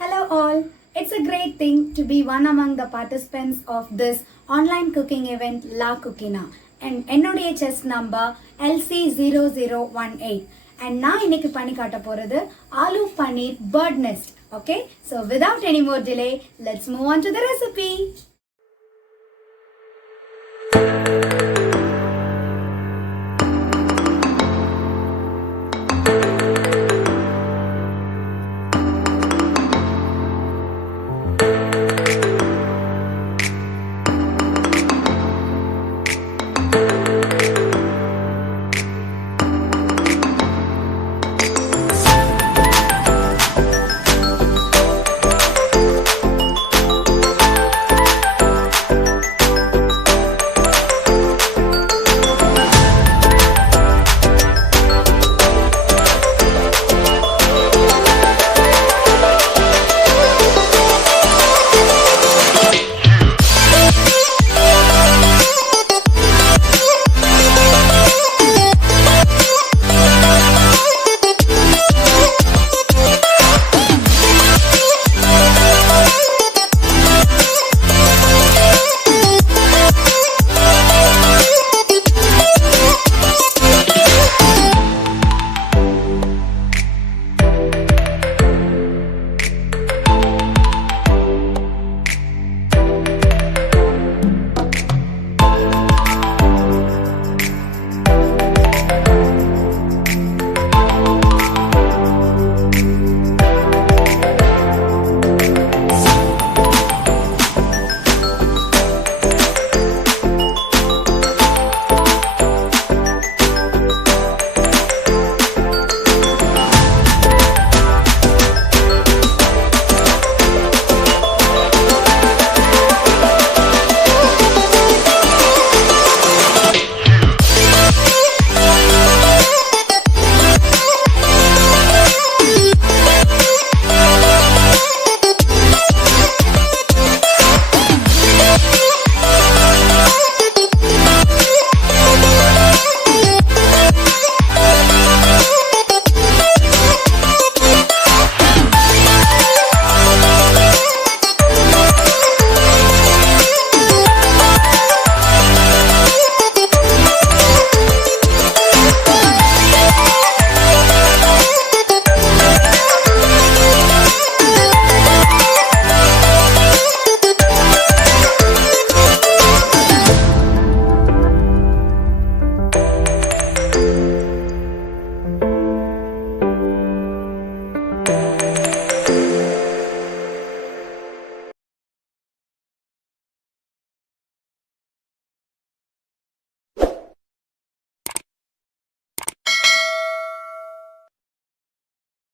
Hello all. It's a great thing to be one among the participants of this online cooking event La Cucina and என்னுடைய chess number LC0018 and நான் இன்னைக்கு பண்ணி காட்ட போறது Aloo Panneer Bird Nest. Okay, so without any more delay, let's move on to the recipe.